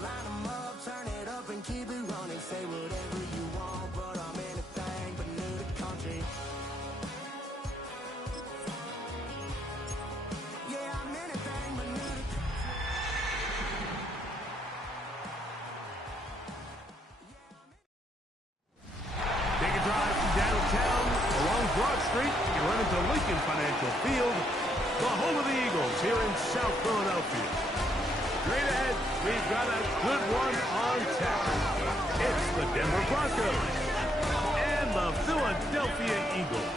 line 'em up, turn it up and keep it running. Say whatever you want, but I'm anything but new to country. Yeah, I'm anything but new to Take a drive from downtown along Broad Street. You run into Lincoln Financial Field, the home of the Eagles here in South Philadelphia. Straight ahead, we've got a good one on tap. It's the Denver Broncos and the Philadelphia Eagles.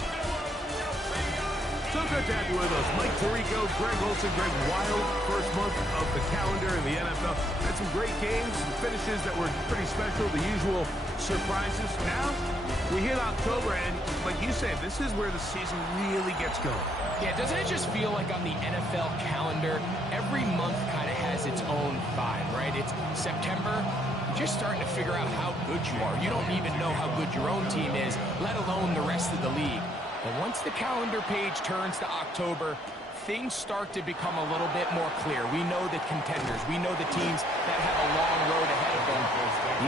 So good to have you with us. Mike Tirico, Greg Olson, Greg Wild, first month of the calendar in the NFL. Had some great games, some finishes that were pretty special, the usual surprises. Now, we hit October, and like you said, this is where the season really gets going. Yeah, doesn't it just feel like on the NFL calendar, every month kind of has its own vibe, right? It's September, you're just starting to figure out how good you are. You don't even know how good your own team is, let alone the rest of the league. But once the calendar page turns to October, things start to become a little bit more clear. We know the contenders. We know the teams that have a long road ahead of them.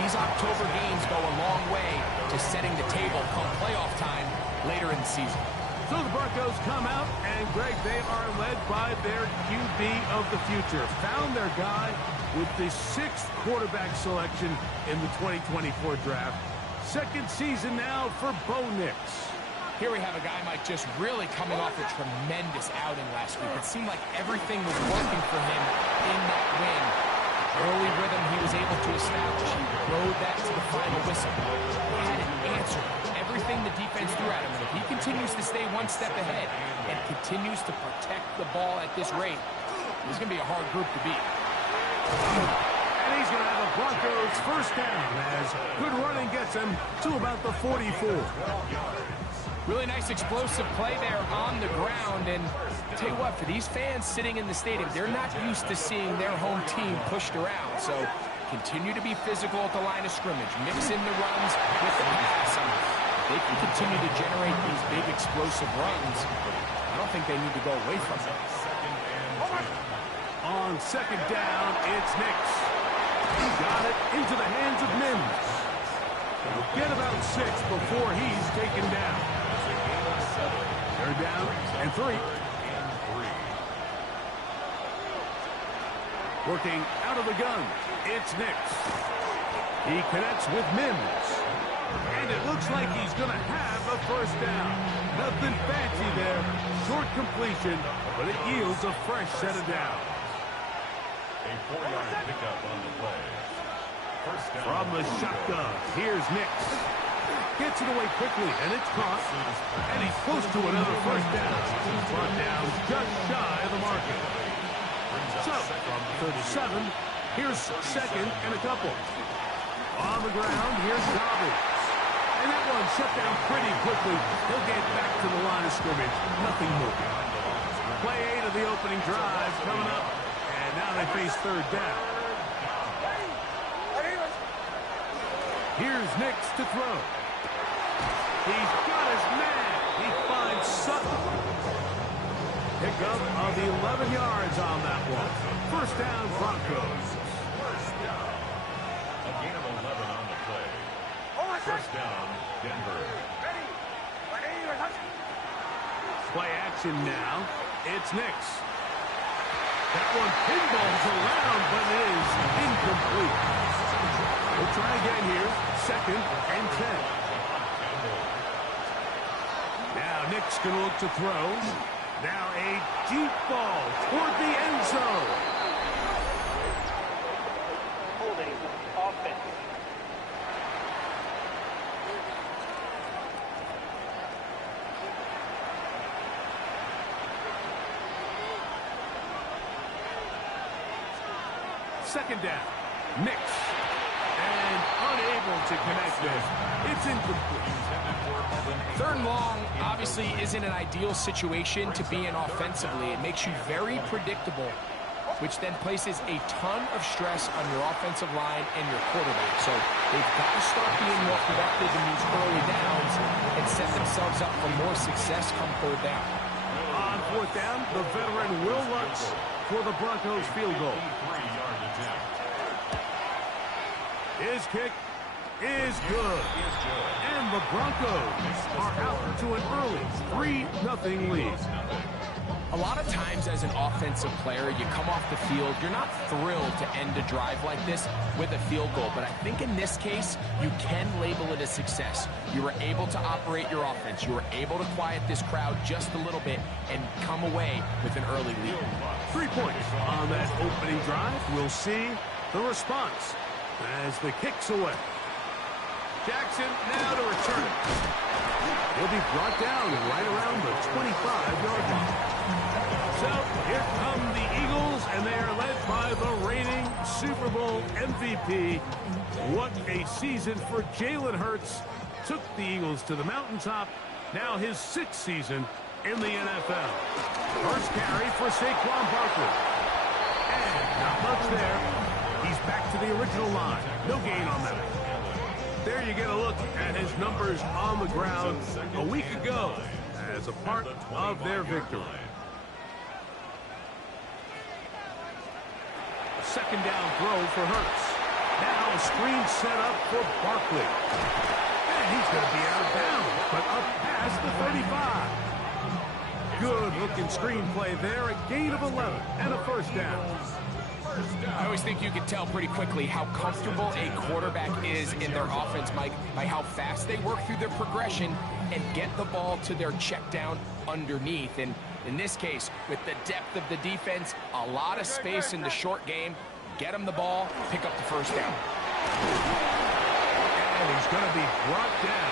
These October games go a long way to setting the table come playoff time later in the season. So the Broncos come out, and Greg, they are led by their QB of the future. Found their guy with the 6th quarterback selection in the 2024 draft. Second season now for Bo Nix. Here we have a guy, Mike, just really coming off a tremendous outing last week. It seemed like everything was working for him in that win. Early rhythm he was able to establish. He rode that to the final whistle. He had an answer. Everything the defense threw at him. And if he continues to stay one step ahead and continues to protect the ball at this rate, this is going to be a hard group to beat. And he's going to have a Broncos first down as good running gets him to about the 44. Really nice explosive play there on the ground. And I'll tell you what, for these fans sitting in the stadium, they're not used to seeing their home team pushed around. So continue to be physical at the line of scrimmage. Mix in the runs with the pass. And if they can continue to generate these big explosive runs, I don't think they need to go away from it. On second down, it's Nix. He got it into the hands of Mims. He'll get about 6 before he's taken down. Third down and 3. Working out of the gun, it's Nix. He connects with Mims. And it looks like he's going to have a first down. Nothing fancy there. Short completion, but it yields a fresh set of downs. A 4-yard pickup on the play. First down. From the shotgun, here's Nix. Gets it away quickly, and it's caught. And he's close to another first down. Brought down just shy of the marker. So, 37, here's second and a couple. On the ground, here's Dobbins. And that one shut down pretty quickly. He'll get back to the line of scrimmage. Nothing more. Play 8 of the opening drive coming up. And now they face third down. Here's Nix to throw. He's got his man. He finds Sutton. Pickup of 11 yards on that one. First down, Broncos. A gain of 11 on the play. First down, Denver. Play action now. It's Nix. That one pinballs around, but it is incomplete. We'll try again here. Second and 10. Now Nick's going to look to throw. Now a deep ball toward the end zone. Holding offense. Second down. Nix. And unable to connect this. It's incomplete. Third and long obviously isn't an ideal situation to be in offensively. It makes you very predictable, which then places a ton of stress on your offensive line and your quarterback. So they've got to start being more productive in these early downs and set themselves up for more success come third down. On fourth down, the veteran Will Lutz for the Broncos field goal. His kick is good. And the Broncos are out to an early 3-0 lead. A lot of times as an offensive player, you come off the field, you're not thrilled to end a drive like this with a field goal. But I think in this case, you can label it a success. You were able to operate your offense. You were able to quiet this crowd just a little bit and come away with an early lead. 3 points on that opening drive. We'll see the response as the kick's away. Jackson now to return it. He'll be brought down right around the 25-yard line. So here come the Eagles, and they are led by the reigning Super Bowl MVP. What a season for Jalen Hurts. Took the Eagles to the mountaintop. Now his 6th season in the NFL. First carry for Saquon Barkley. And not much there. He's back to the original line. No gain on that. There you get a look at his numbers on the ground a week ago as a part of their victory. A second down throw for Hurts. Now a screen set up for Barkley. And he's going to be out of bounds, but up past the 35. Good looking screenplay there, a gain of 11 and a first down. I always think you can tell pretty quickly how comfortable a quarterback is in their offense, Mike, by how fast they work through their progression and get the ball to their check down underneath. And in this case, with the depth of the defense, a lot of space in the short game, get them the ball, pick up the first down. And he's going to be brought down.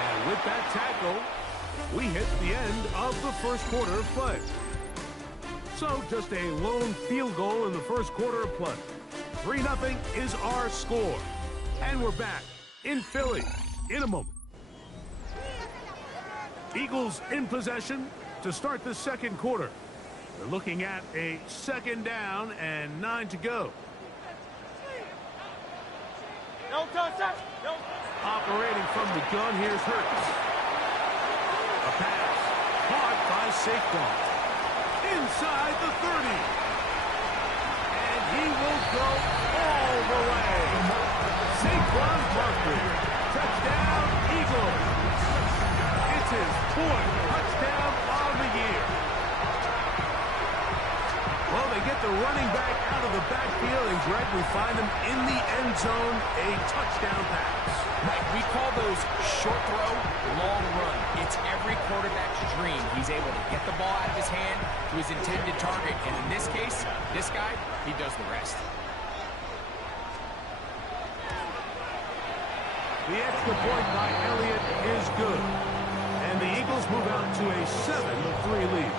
And with that tackle, we hit the end of the first quarter of play. So just a lone field goal in the first quarter of play. 3-0 is our score. And we're back in Philly in a moment. Eagles in possession to start the second quarter. They're looking at a second down and 9 to go. Operating from the gun, here's Hurts. A pass caught by Saquon. Inside the 30. And he will go all the way. Saquon Barkley. Touchdown, Eagles. It's his 4th touchdown on the year. Well, they get the running back out of the backfield, and Greg, we find him in the end zone, a touchdown pass. Mike, we call those short throw, long run. It's every quarterback's dream. He's able to get the ball out of his hand to his intended target. And in this case, this guy, he does the rest. The extra point by Elliott is good. And the Eagles move out to a 7-3 lead.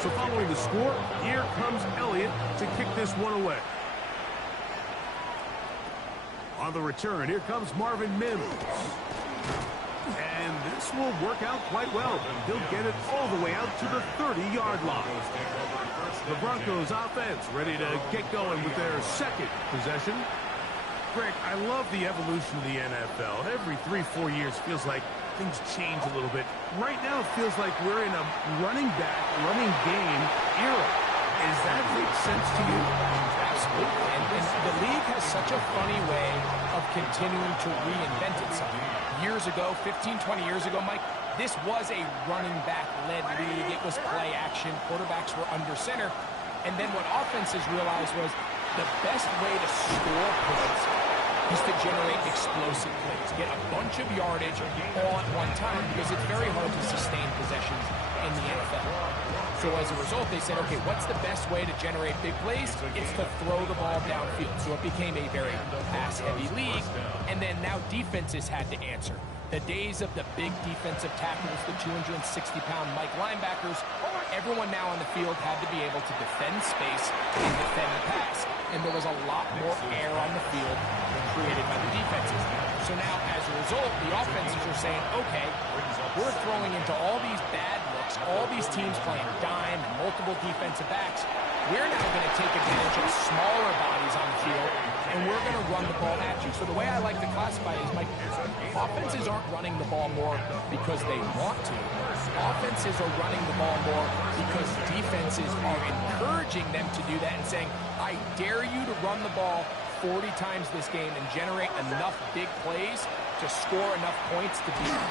So following the score, here comes Elliott to kick this one away. On the return, here comes Marvin Mims. And this will work out quite well. He'll get it all the way out to the 30-yard line. The Broncos offense ready to get going with their second possession. Greg, I love the evolution of the NFL. Every 3-4 years feels like things change a little bit. Right now, it feels like we're in a running back, running game era. Does that make sense to you? Absolutely. And the league has such a funny way of continuing to reinvent itself. Years ago, 15, 20 years ago, Mike, this was a running back-led league. It was play action. Quarterbacks were under center. And then what offenses realized was the best way to score points is to generate explosive plays. Get a bunch of yardage all at one time because it's very hard to sustain possessions in the NFL. So as a result, they said, okay, what's the best way to generate big plays? It's to throw the ball downfield. So it became a very pass-heavy league. And then now defenses had to answer. The days of the big defensive tackles, the 260-pound Mike linebackers, everyone now on the field had to be able to defend space and defend the pass. And there was a lot more air on the field created by the defenses. So now, as a result, the offenses are saying, okay, we're throwing into all these bad looks, all these teams playing dime and multiple defensive backs. We're now going to take advantage of smaller bodies on the field and we're going to run the ball at you. So the way I like to classify it is, Mike, offenses aren't running the ball more because they want to. Offenses are running the ball more because defenses are encouraging them to do that and saying, I dare you to run the ball 40 times this game and generate enough big plays to score enough points to beat them.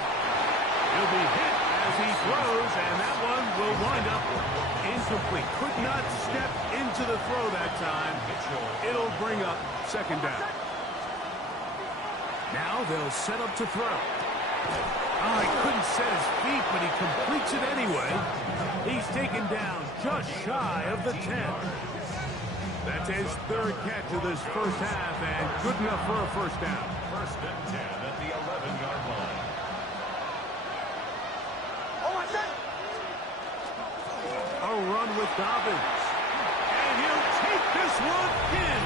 He'll be hit as he throws, and that one will wind up incomplete. Could not step into the throw that time. It'll bring up second down. Now they'll set up to throw. Oh, he couldn't set his feet, but he completes it anyway. He's taken down just shy of the 10. That's his third catch of this first half, and good enough for a first down. First and 10 at the 11-yard line. A run with Dobbins. And he'll take this one in.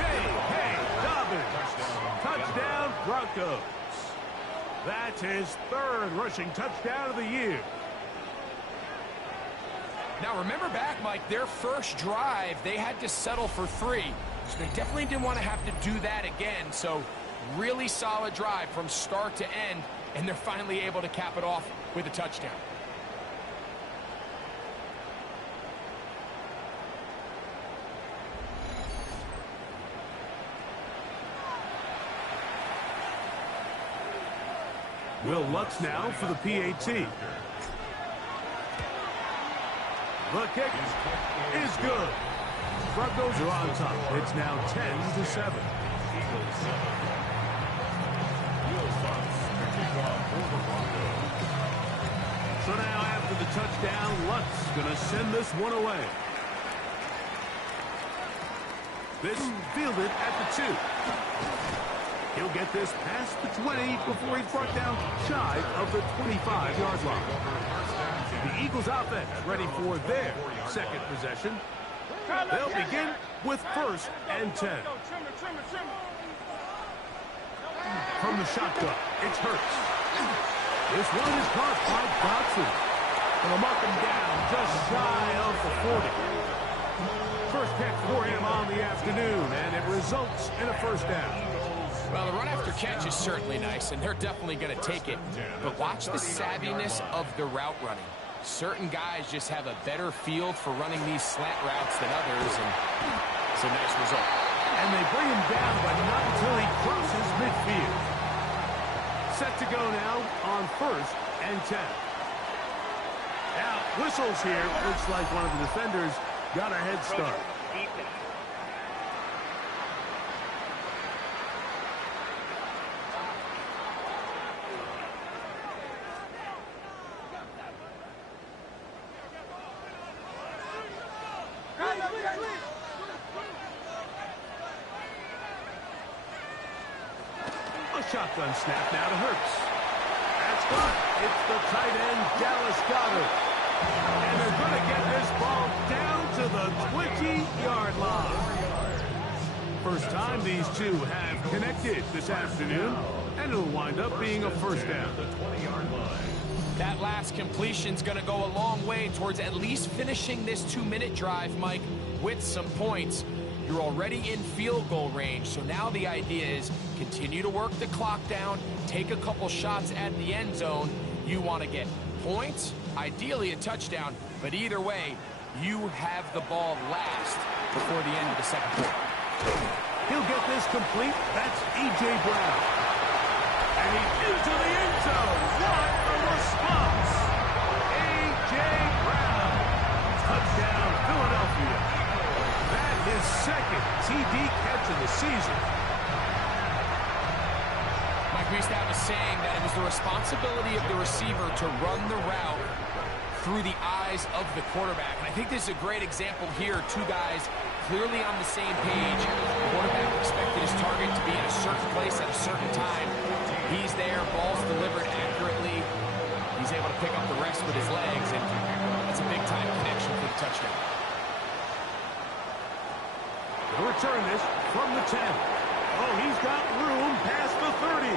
Hey, Dobbins. Touchdown, Broncos. That's his third rushing touchdown of the year. Now, remember back, Mike, their first drive, they had to settle for 3. So they definitely didn't want to have to do that again. So really solid drive from start to end, and they're finally able to cap it off with a touchdown. Will Lutz now for the PAT. The kick is good. Broncos are on top. It's now 10-7. So now after the touchdown, Lutz going to send this one away. This fielded at the 2. He'll get this past the 20 before he's brought down shy of the 25-yard line. The Eagles offense ready for their second possession. They'll begin with first and 10. From the shotgun, it's Hurts. This one is caught by Dotson. Gonna mark him down just shy of the 40. First catch for him on the afternoon, and it results in a first down. Well, the run after catch is certainly nice, and they're definitely going to take it. But watch the savviness of the route running. Certain guys just have a better feel for running these slant routes than others, and it's a nice result. And they bring him down, but not until he crosses midfield. Set to go now on first and 10. Now, whistles here. Looks like one of the defenders got a head start. Shotgun snap now to Hurts. That's caught. It's the tight end, Dallas Goedert. And they're going to get this ball down to the 20-yard line. First time these two have connected this afternoon, and it'll wind up being a first down. The 20-yard line. That last completion's going to go a long way towards at least finishing this 2-minute drive, Mike, with some points. You're already in field goal range, so now the idea is continue to work the clock down, take a couple shots at the end zone. You want to get points, ideally a touchdown, but either way, you have the ball last before the end of the second quarter. He'll get this complete. That's E.J. Brown. And he's into the end zone. What a response! A.J. Brown. Touchdown, Philadelphia. That is second TD catch of the season. Mike, we used to have a saying that it was the responsibility of the receiver to run the route through the eyes of the quarterback. And I think this is a great example here. Two guys clearly on the same page. The quarterback expected his target to be in a certain place at a certain time. He's there, ball's delivered accurately. He's able to pick up the rest with his legs, and that's a big-time connection for the touchdown. He'll return this from the 10. Oh, he's got room past the 30.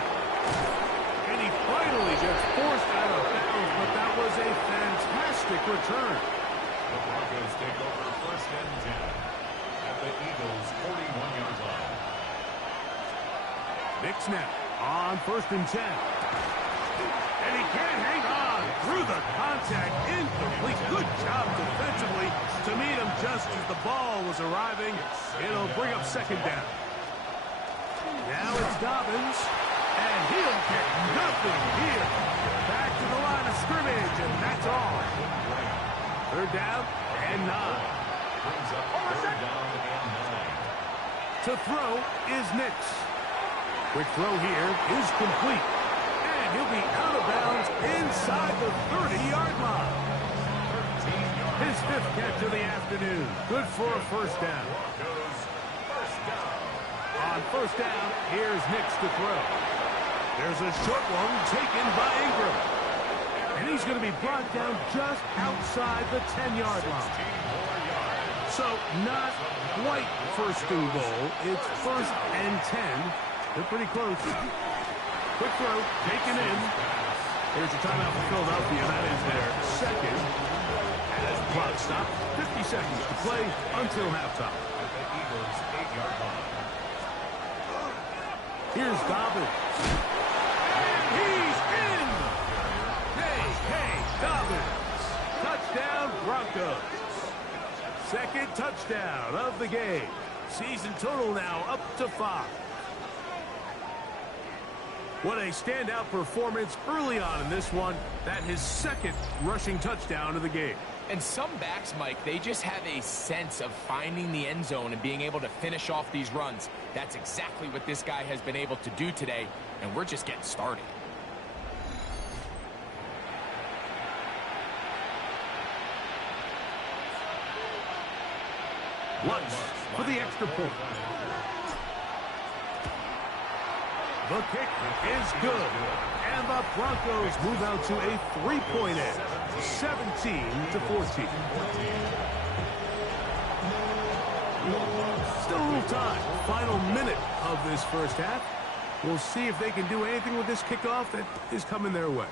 And he finally gets forced out of bounds, but that was a fantastic return. The Broncos take over first and 10 at the Eagles' 41-yard line. Nick snap on 1st and 10. And he can't hang on through the contact. Incomplete. Good job defensively to meet him just as the ball was arriving. It'll bring up 2nd down. Now it's Dobbins. And he'll get nothing here. Back to the line of scrimmage, and that's all. 3rd down and 9. Brings up 3rd down and 9. To throw is Nix. Quick throw here is complete. And he'll be out of bounds inside the 30-yard line. His 5th catch of the afternoon. Good for a 1st down. On 1st down, here's Nix to throw. There's a short one taken by Ingram. And he's going to be brought down just outside the 10-yard line. So not quite 1st and goal. It's 1st and 10. They're pretty close. Quick throw, taken in. Here's a timeout for Philadelphia. That is their 2nd. As the clock stopped, 50 seconds to play until halftime. At the Eagles' 8-yard line. Here's Dobbins. And he's in! Hey, Dobbins. Touchdown, Broncos. 2nd touchdown of the game. Season total now up to 5. What a standout performance early on in this one. That his 2nd rushing touchdown of the game. And some backs, Mike, they just have a sense of finding the end zone and being able to finish off these runs. That's exactly what this guy has been able to do today, and we're just getting started. Lutz for the extra point. The kick is good. And the Broncos move out to a 3-point edge. 17-14. Still a little time. Final minute of this 1st half. We'll see if they can do anything with this kickoff that is coming their way.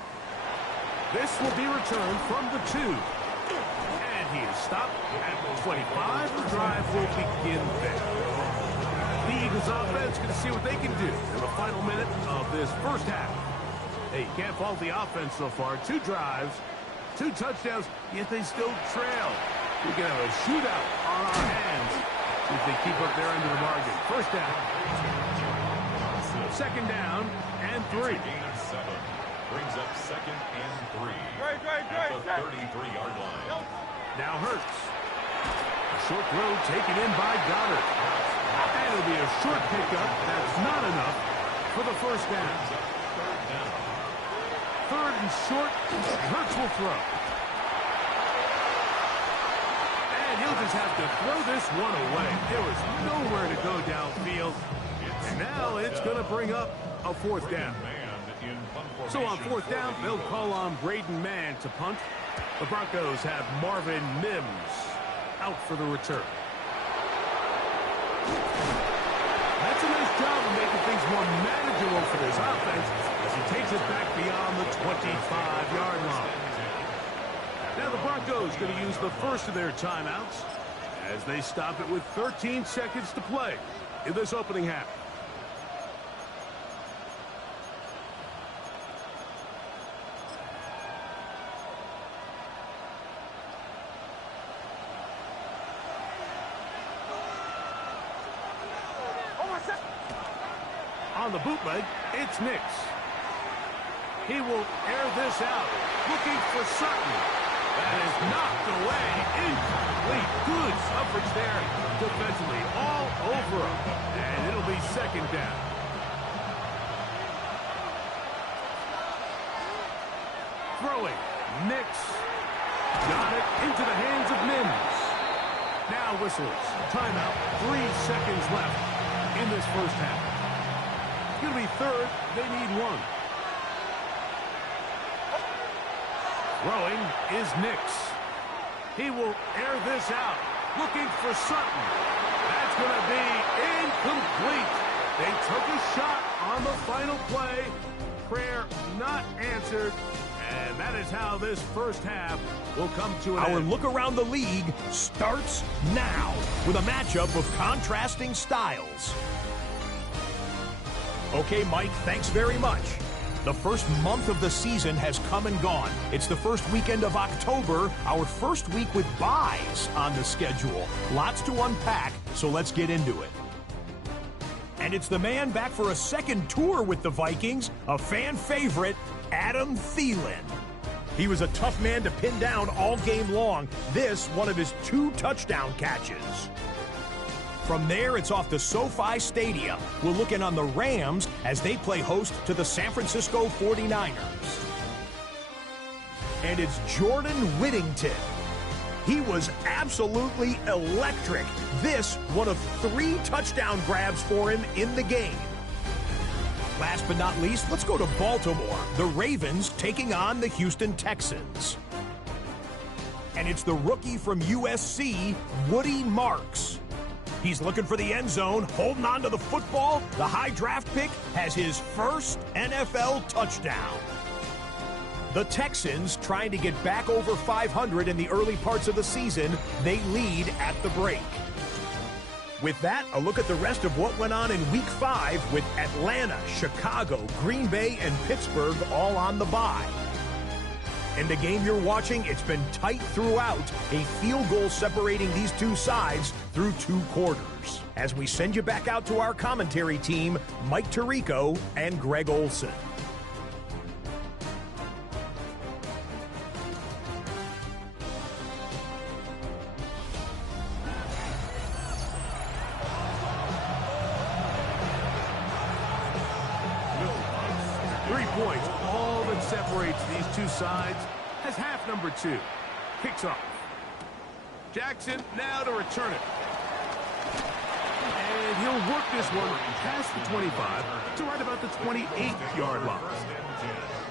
This will be returned from the 2. And he is stopped at the 25. The drive will begin there. The Eagles offense going to see what they can do in the final minute of this 1st half. Hey, you can't fault the offense so far. 2 drives, 2 touchdowns, yet they still trail. We can have a shootout on our hands if they keep up their end of the bargain. 1st down. 2nd down and 3. Gain of 7. Brings up 2nd and 3. At the 33-yard line. Now Hurts. A short throw taken in by Goddard. And it'll be a short pickup. That's not enough for the 1st down. 3rd and short. Hurts will throw. And he'll just have to throw this one away. There was nowhere to go downfield. And now it's going to bring up a 4th down. So on 4th down, they'll call on Braden Mann to punt. The Broncos have Marvin Mims out for the return. That's a nice job of making things more manageable for this offense as he takes it back beyond the 25-yard line. Now the Broncos going to use the 1st of their timeouts as they stop it with 13 seconds to play in this opening half. On the bootleg, it's Nix. He will air this out, looking for Sutton. That is knocked away, incomplete. Good coverage there defensively, all over him. And it'll be 2nd down. Throwing, Nix. Got it into the hands of Mims. Now whistles, timeout, 3 seconds left in this 1st half. It's going to be 3rd. They need 1. Throwing is Nix. He will air this out. Looking for Sutton. That's going to be incomplete. They took a shot on the final play. Prayer not answered. And that is how this first half will come to an Our end. look around the league starts now with a matchup of contrasting styles. Okay, Mike, thanks very much. The first month of the season has come and gone. It's the first weekend of October, our first week with byes on the schedule. Lots to unpack, so let's get into it. And it's the man back for a second tour with the Vikings, a fan favorite, Adam Thielen. He was a tough man to pin down all game long. This, one of his 2 touchdown catches. From there, it's off to SoFi Stadium. We'll look in on the Rams as they play host to the San Francisco 49ers. And it's Jordan Whittington. He was absolutely electric. This, one of 3 touchdown grabs for him in the game. Last but not least, let's go to Baltimore. The Ravens taking on the Houston Texans. And it's the rookie from USC, Woody Marks. He's looking for the end zone, holding on to the football. The high draft pick has his first NFL touchdown. The Texans trying to get back over 500 in the early parts of the season. They lead at the break. With that, a look at the rest of what went on in Week 5 with Atlanta, Chicago, Green Bay, and Pittsburgh all on the bye. In the game you're watching, it's been tight throughout, a field goal separating these 2 sides through 2 quarters. As we send you back out to our commentary team, Mike Tirico and Greg Olson. Points, all that separates these 2 sides, has half number 2. Kicks off. Jackson now to return it. And he'll work this one past the 25 to right about the 28-yard line.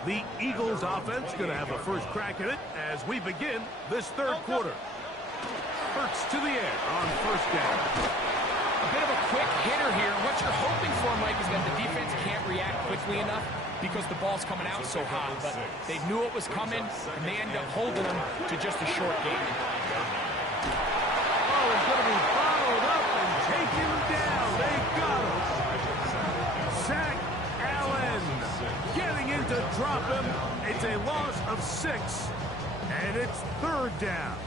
The Eagles offense going to have a first crack at it as we begin this 3rd quarter. Hurts to the air on first down. A bit of a quick hitter here. What you're hoping for, Mike, is that the defense can't react quickly enough because the ball's coming out so hot. But they knew it was coming, and they end up holding them to just a short game. Oh, it's going to be followed up and taken down. They got him. Zach Allen getting in to drop him. It's a loss of 6, and it's 3rd down.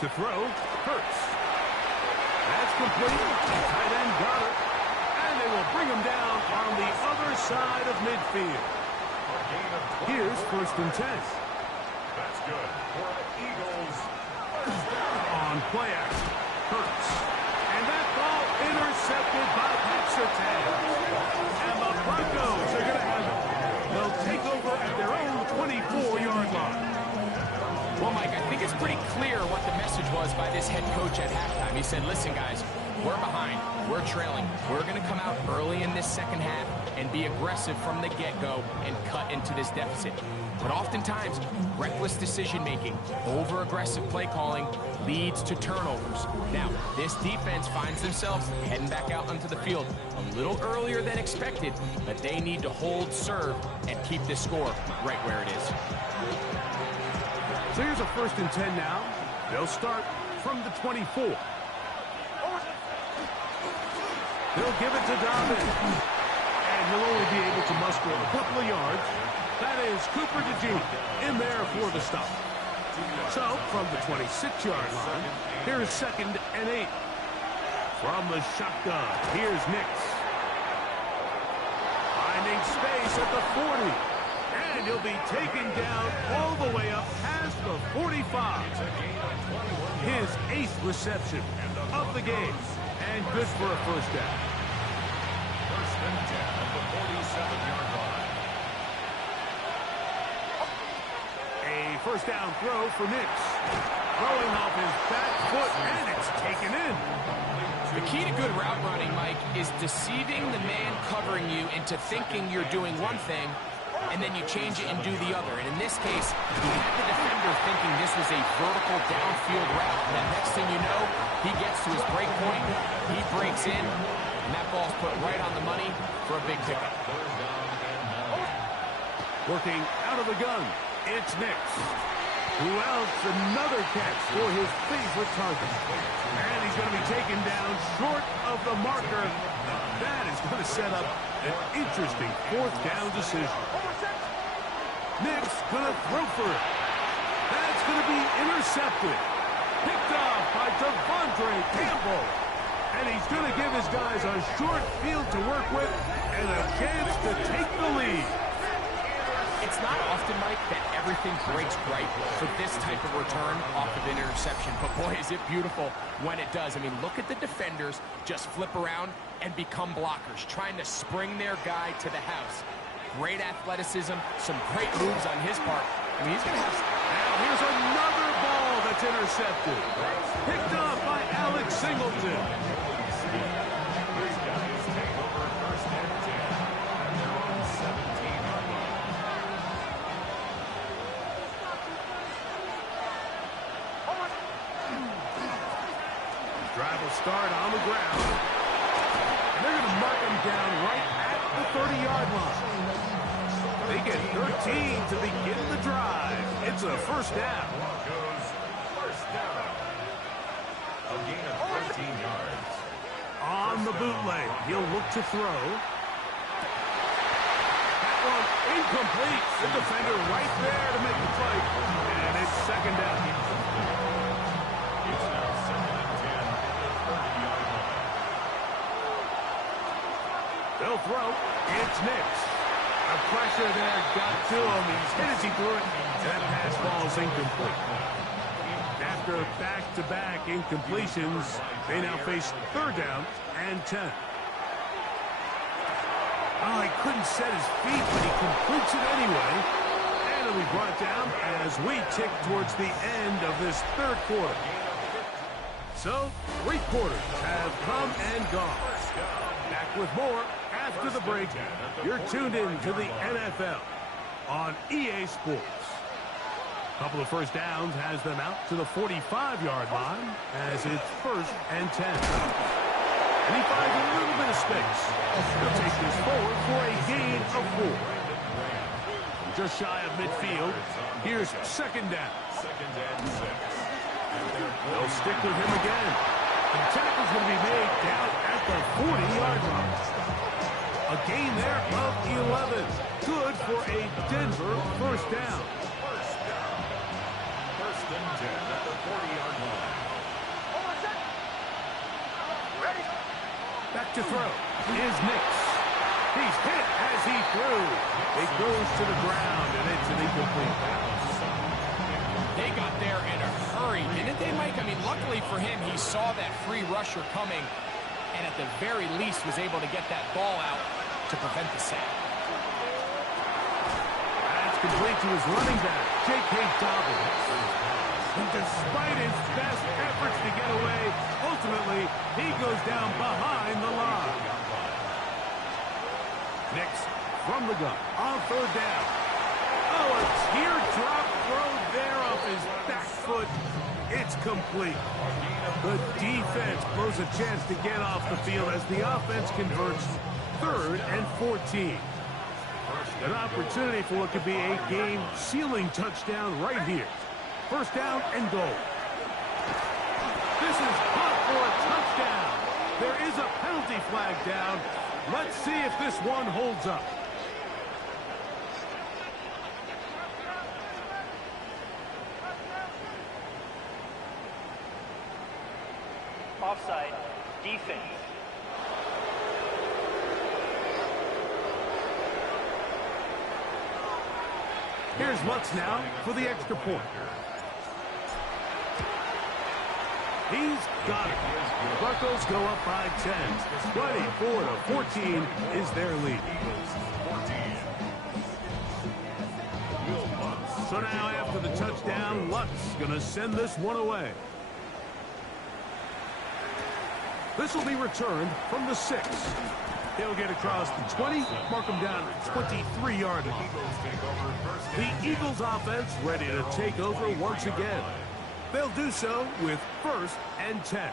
To throw, Hurts. That's complete. The tight end got it. And they will bring him down on the other side of midfield. Here's 1st and 10. That's good for Eagles. On play action, Hurts. And that ball intercepted by Paxton. And the Broncos are going to have it. They'll take over at their own 24-yard line. Well, Mike, I think it's pretty clear what the message was by this head coach at halftime. He said, listen, guys, we're behind. We're trailing. We're going to come out early in this second half and be aggressive from the get-go and cut into this deficit. But oftentimes, reckless decision-making, over-aggressive play calling leads to turnovers. Now, this defense finds themselves heading back out onto the field a little earlier than expected, but they need to hold serve and keep this score right where it is. So here's a 1st and 10 now. They'll start from the 24. They'll give it to Dobbins. And he'll only be able to muster a couple of yards. That is Cooper DeJean in there for the stop. So from the 26-yard line, here's 2nd and 8. From the shotgun, here's Nix. Finding space at the 40. And he'll be taken down all the way up past the 45. His 8th reception of the game. And good for a first down. 1st and 10 at the 47-yard line. A first down throw for Nix. Throwing off his back foot, and it's taken in. The key to good route running, Mike, is deceiving the man covering you into thinking you're doing one thing, and then you change it and do the other. And in this case, he had the defender thinking this was a vertical downfield route. And the next thing you know, he gets to his break point, he breaks in, And that ball's put right on the money for a big pickup. Working out of the gun, it's Nix. Who else? Another catch for his favorite target. And he's going to be taken down short of the marker. That is going to set up an interesting fourth down decision. Nix going to throw for it. That's going to be intercepted. Picked off by Devondre Campbell. And he's going to give his guys a short field to work with and a chance to take the lead. It's not often, Mike, that everything breaks right for this type of return off of an interception. But, boy, is it beautiful when it does. I mean, look at the defenders just flip around and become blockers, trying to spring their guy to the house. Great athleticism, some great moves on his part. I mean, he's going to have... Now, here's another ball that's intercepted. Picked off by Alex Singleton. Drive will start on the ground. And they're going to mark him down right at the 30-yard line. They get 13 to begin the drive. It's a first down. Broncos, first down. A gain of 13 yards. On the bootleg, he'll look to throw. That one incomplete. The defender right there to make the play. And it's second down. It's now second and 10 at the 30-yard line. They'll throw. It's Nix. The pressure there got to him. He's hit as he threw it. And that pass ball is incomplete. After back-to-back incompletions, they now face third down and 10. Oh, he couldn't set his feet, but he completes it anyway. And it'll be brought down as we tick towards the end of this third quarter. So, 3 quarters have come and gone. Back with more after the break. You're tuned in to the NFL on EA Sports. Couple of first downs has them out to the 45-yard line as it's first and 10. And he finds a little bit of space. He'll take this forward for a gain of 4. Just shy of midfield. Here's second down. Second and 6. They'll stick with him again. The tackle's going to be made down at the 40-yard line. A gain there of 11. Good for a Denver first down. First and 10 at the 40-yard line. Back to throw is Nix. He's hit as he threw. It goes to the ground, and it's an incomplete pass. They got there in a hurry, didn't they, Mike? I mean, luckily for him, he saw that free rusher coming, and at the very least was able to get that ball out to prevent the sack. That's complete to his running back, J.K. Dobbins. And despite his best efforts to get away, ultimately, he goes down behind the line. Nix from the gun on third down. Oh, a teardrop throw there off his back foot. It's complete. The defense blows a chance to get off the field as the offense converts third and 14. An opportunity for what could be a game-sealing touchdown right here. First down and goal. This is caught for a touchdown. There is a penalty flag down. Let's see if this one holds up. Offside. Defense. Here's Lutz now for the extra point. He's got it. Broncos go up by 10. 24-14 is their lead. So now after the touchdown, Lutz going to send this one away. This will be returned from the 6. He'll get across the 20, mark him down at the 23-yard line. The Eagles offense ready to take over once again. They'll do so with first and 10.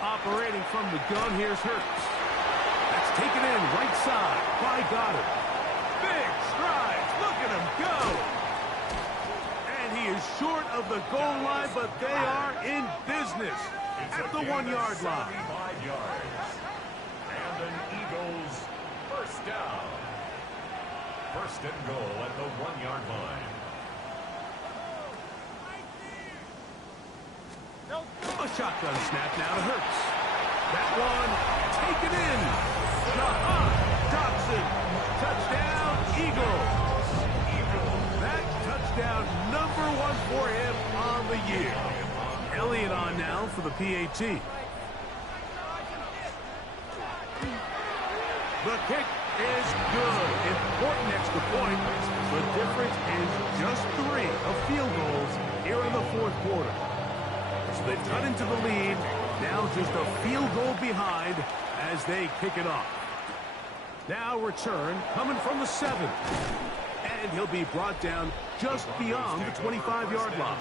Operating from the gun, here's Hurts. That's taken in right side by Goddard. Big strides. Look at him go. And he is short of the goal line, but they are in business at the 1-yard line. 5 yards. And an Eagles first down. First and goal at the 1-yard line. A shotgun snap now to Hurts. That one taken in. Dobson. Touchdown, Eagles. That touchdown #1 for him on the year. Elliott on now for the PAT. The kick is good. Important extra point. The difference is just 3 of field goals here in the fourth quarter. So they've cut into the lead. Now just a field goal behind as they kick it off. Now return coming from the 7. And he'll be brought down just beyond the 25-yard line.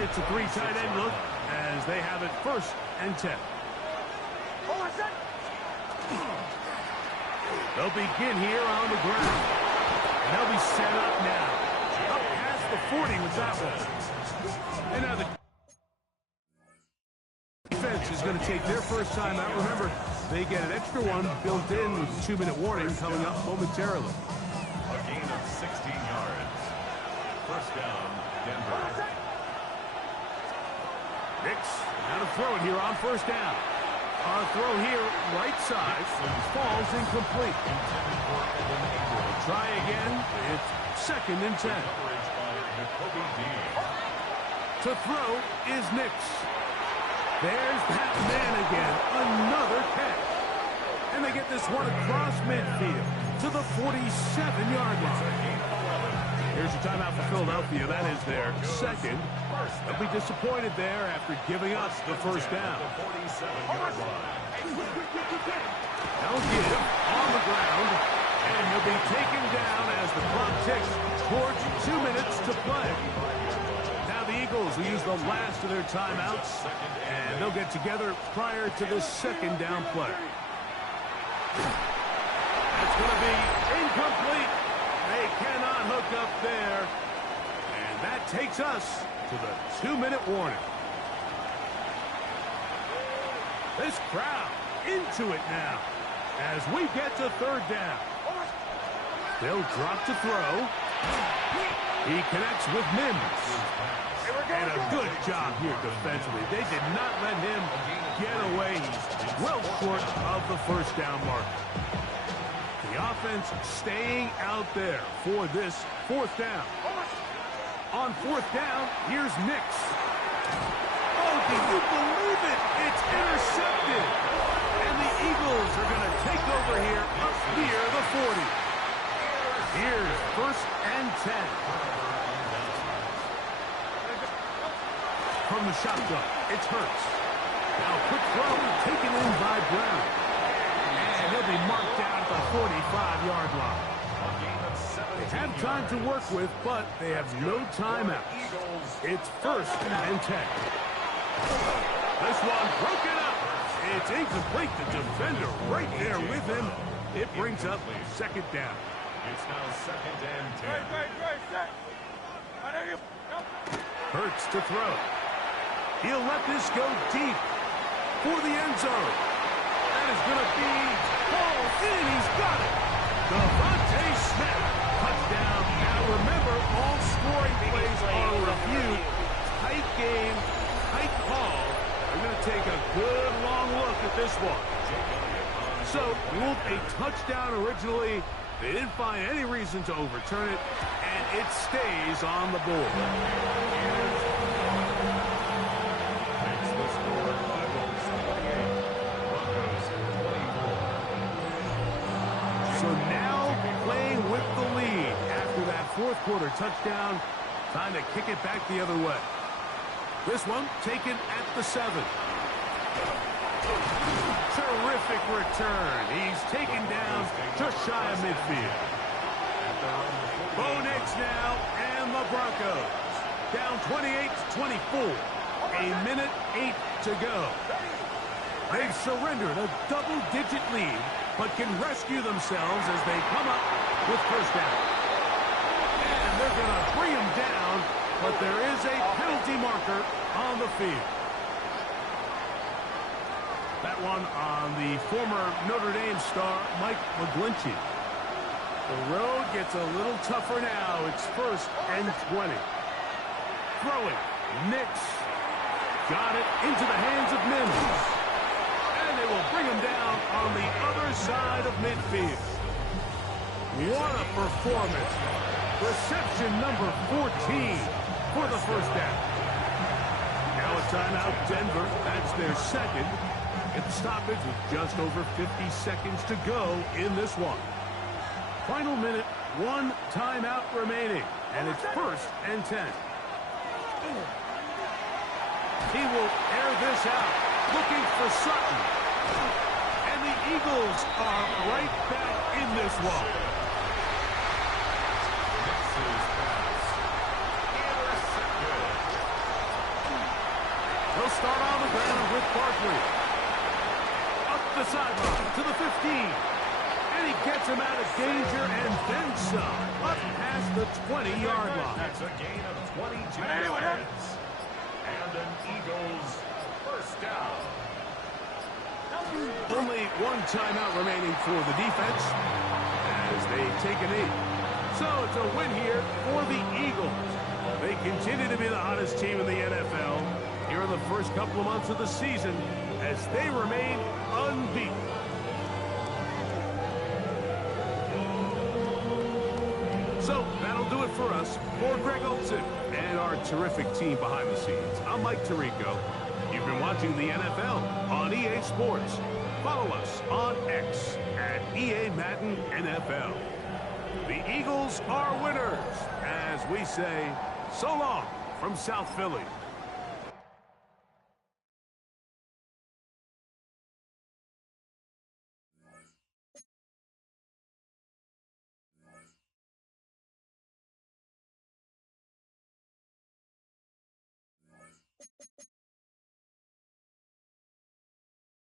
It's a 3 tight end look as they have it 1st and 10. They'll begin here on the ground. And they'll be set up now. Up past the 40 with that one. And now the defense is going to take their first time out. Remember, they get an extra one built in with a 2-minute warning coming up momentarily. A gain of 16 yards. First down, Denver. Nix, now to throw it here on first down. On throw here, right side, falls incomplete. Try again. It's 2nd and 10. To throw is Nix. There's that man again. Another catch. And they get this one across midfield to the 47-yard line. Here's your timeout for Philadelphia. That is their 2nd. They'll be disappointed there after giving us the first down. They'll give on the ground, and he'll be taken down as the clock ticks towards 2 minutes to play. Now the Eagles will use the last of their timeouts, and they'll get together prior to this 2nd down play. That's going to be incomplete. They cannot hook up there. And that takes us to the 2-minute warning. This crowd into it now as we get to 3rd down. They'll drop to throw. He connects with Mims. And a good job here defensively. They did not let him get away. He's well short of the first down mark. The offense staying out there for this 4th down. On 4th down, here's Nix. Oh, can you believe it? It's intercepted. And the Eagles are going to take over here up near the 40. Here's 1st and 10. From the shotgun, it's Hurts. Now quick throw taken in by Brown. And he'll be marked down at the 45-yard line. They have time to work with, but they have no timeouts. It's 1st and 10. This one broken up. It's incomplete. The defender right there with him. It brings up 2nd down. It's now 2nd and 10. Hurts to throw. He'll let this go deep for the end zone. That is going to be hauled in. He's got it. Devontae Smith. Touchdown. Now remember, all scoring plays are reviewed. Tight game, tight call. They're going to take a good long look at this one. So, ruled a touchdown originally. They didn't find any reason to overturn it, and it stays on the board. So now playing with the lead after that 4th quarter touchdown. Time to kick it back the other way. This one taken at the 7. Terrific return. He's taken down just shy of midfield. Bo Nix now and the Broncos down 28-24. a minute 8 to go. They've surrendered a double-digit lead, but can rescue themselves as they come up with first down. And they're going to bring him down, but there is a penalty marker on the field. That one on the former Notre Dame star, Mike McGlinchey. The road gets a little tougher now. It's 1st and 20. Throwing. Nix. Got it into the hands of Mims. And they will bring him down on the other side of midfield. What a performance. Reception number 14 for the first down. Now a timeout, Denver. That's their second. At the stoppage with just over 50 seconds to go in this one. Final minute, 1 timeout remaining, and it's 1st and 10. He will air this out, looking for Sutton. And the Eagles are right back in this one. He'll start on the ground with Barkley. Up the sideline to the 15. And he gets him out of danger and then some. Up past the 20-yard line. That's a gain of 22 yards. And an Eagles first down. Only 1 timeout remaining for the defense as they take a knee. So it's a win here for the Eagles. They continue to be the hottest team in the NFL here in the first couple of months of the season as they remain unbeaten. So that'll do it for us. For Greg Olson and our terrific team behind the scenes, I'm Mike Tirico. You've been watching the NFL on EA Sports. Follow us on X at EA Madden NFL. The Eagles are winners as we say so long from South Philly.